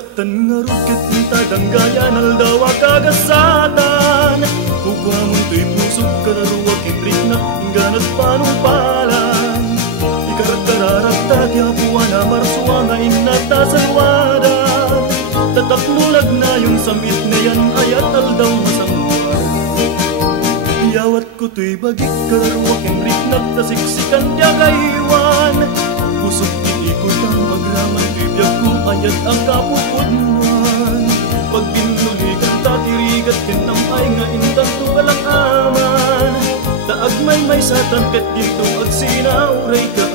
Agragsakan nga rukit ng tadanggayan aldawa kagasatan Kukwa mong to'y pusok kararuwa kitrik na ingganat panumpalan Ikarat-kararat tatyapuan na marsuwa nga inatasalwadan Tatakmulag na yung samit na yan ayat aldaw masamuan Yawat ko to'y bagik kararuwa kitrik na tasiksikan diya kaiwan Pusok itikot ang magraman bibiyag ko ayat ang kapupudmuan Pag binuligan tatirigat kinamay nga intan to walang aman Taag may sa tangkat dito ag sinauray ka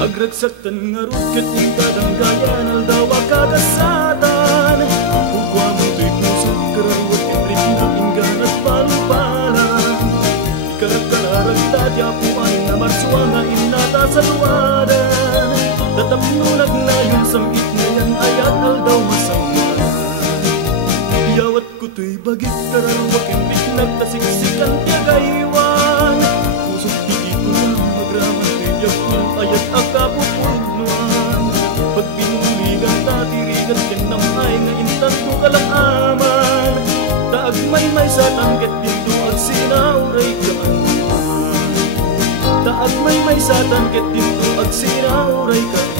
Agragsakan nga rukit ng tadanggayan aldawa kagasatan Kukwa mong to'y pusok kararuat ibrit na ingganat palumpalan Ikarat-kararag tatyapuan na marsuwa nga inatasalwadan Tatapnunag na yung samit na yan ayat aldaw masamuan Yawat ko to'y bagit kararuat ibrit nagtasiksikan tiyagaywan Pusok tiit ko na magraman ayat ang kapupudnuan Pag binuligan tatirigan kinamay nga intan to kalang aman Taag may sa tangket dito at sinauray ka Taag may sa tangket dito at sinauray ka